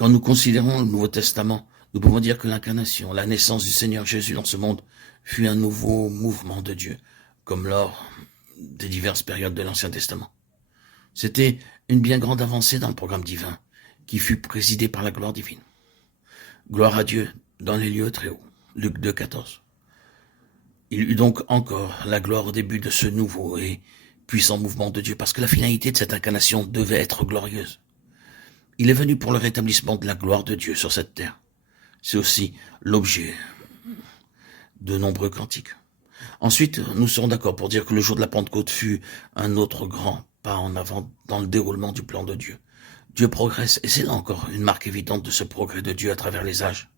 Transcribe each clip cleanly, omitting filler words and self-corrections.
Quand nous considérons le Nouveau Testament, nous pouvons dire que l'incarnation, la naissance du Seigneur Jésus dans ce monde, fut un nouveau mouvement de Dieu, comme lors des diverses périodes de l'Ancien Testament. C'était une bien grande avancée dans le programme divin, qui fut présidé par la gloire divine. Gloire à Dieu dans les lieux très hauts. Luc 2, 14. Il eut donc encore la gloire au début de ce nouveau et puissant mouvement de Dieu, parce que la finalité de cette incarnation devait être glorieuse. Il est venu pour le rétablissement de la gloire de Dieu sur cette terre. C'est aussi l'objet de nombreux cantiques. Ensuite, nous serons d'accord pour dire que le jour de la Pentecôte fut un autre grand pas en avant dans le déroulement du plan de Dieu. Dieu progresse, et c'est là encore une marque évidente de ce progrès de Dieu à travers les âges.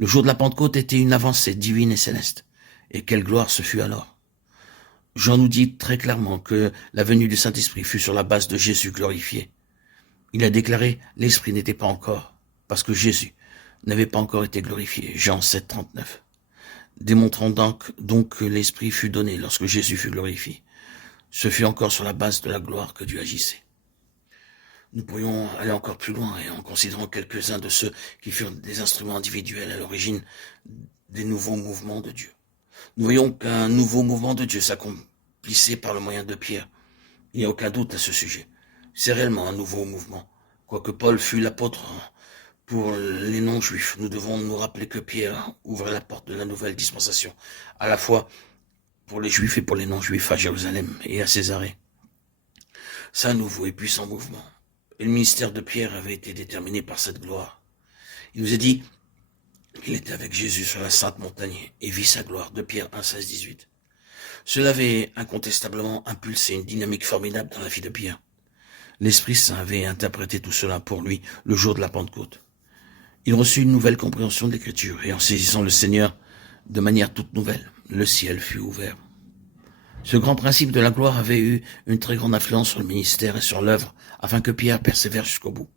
Le jour de la Pentecôte était une avancée divine et céleste. Et quelle gloire ce fut alors! Jean nous dit très clairement que la venue du Saint-Esprit fut sur la base de Jésus glorifié. Il a déclaré « l'Esprit n'était pas encore », parce que Jésus n'avait pas encore été glorifié. Jean 7, 39. Démontrant donc que l'Esprit fut donné lorsque Jésus fut glorifié. Ce fut encore sur la base de la gloire que Dieu agissait. Nous pourrions aller encore plus loin et en considérant quelques-uns de ceux qui furent des instruments individuels à l'origine des nouveaux mouvements de Dieu. Nous voyons qu'un nouveau mouvement de Dieu s'accomplissait par le moyen de Pierre. Il n'y a aucun doute à ce sujet. C'est réellement un nouveau mouvement. Quoique Paul fût l'apôtre pour les non-juifs, nous devons nous rappeler que Pierre ouvrait la porte de la nouvelle dispensation, à la fois pour les juifs et pour les non-juifs à Jérusalem et à Césarée. C'est un nouveau et puissant mouvement. Et le ministère de Pierre avait été déterminé par cette gloire. Il nous est dit qu'il était avec Jésus sur la sainte montagne et vit sa gloire, de Pierre 1, 16, 18. Cela avait incontestablement impulsé une dynamique formidable dans la vie de Pierre. L'Esprit Saint avait interprété tout cela pour lui le jour de la Pentecôte. Il reçut une nouvelle compréhension de l'Écriture et en saisissant le Seigneur de manière toute nouvelle, le ciel fut ouvert. Ce grand principe de la gloire avait eu une très grande influence sur le ministère et sur l'œuvre afin que Pierre persévère jusqu'au bout.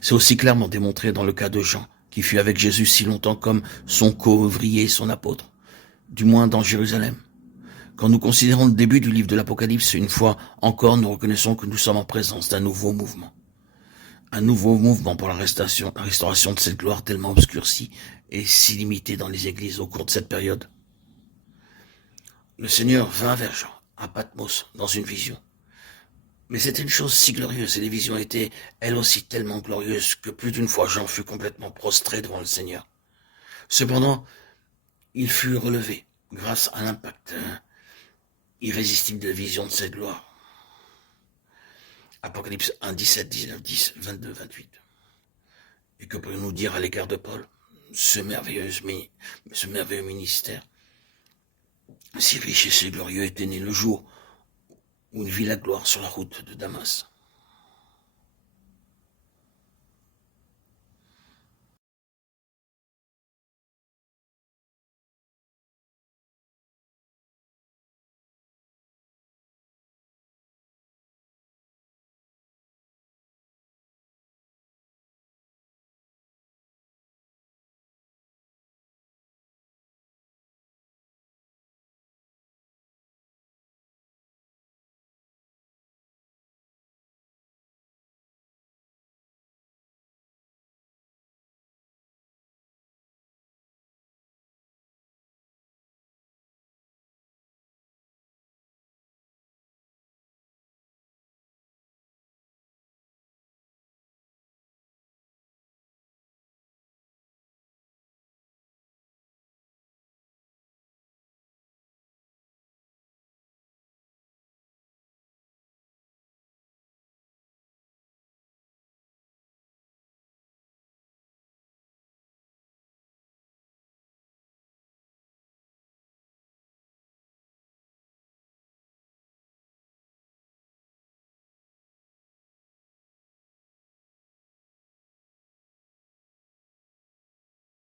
C'est aussi clairement démontré dans le cas de Jean, qui fut avec Jésus si longtemps comme son co-ouvrier et son apôtre, du moins dans Jérusalem. Quand nous considérons le début du livre de l'Apocalypse, une fois encore, nous reconnaissons que nous sommes en présence d'un nouveau mouvement. Un nouveau mouvement pour la restauration de cette gloire tellement obscurcie et si limitée dans les églises au cours de cette période. Le Seigneur vint vers Jean, à Patmos, dans une vision. Mais c'était une chose si glorieuse, et les visions étaient, elles aussi, tellement glorieuses, que plus d'une fois Jean fut complètement prostré devant le Seigneur. Cependant, il fut relevé, grâce à l'impact irrésistible de la vision de cette gloire. Apocalypse 1, 17, 19, 10, 22, 28. Et que pourrions-nous dire à l'égard de Paul, ce merveilleux ministère, si riche et si glorieux était né le jour où il vit la gloire sur la route de Damas.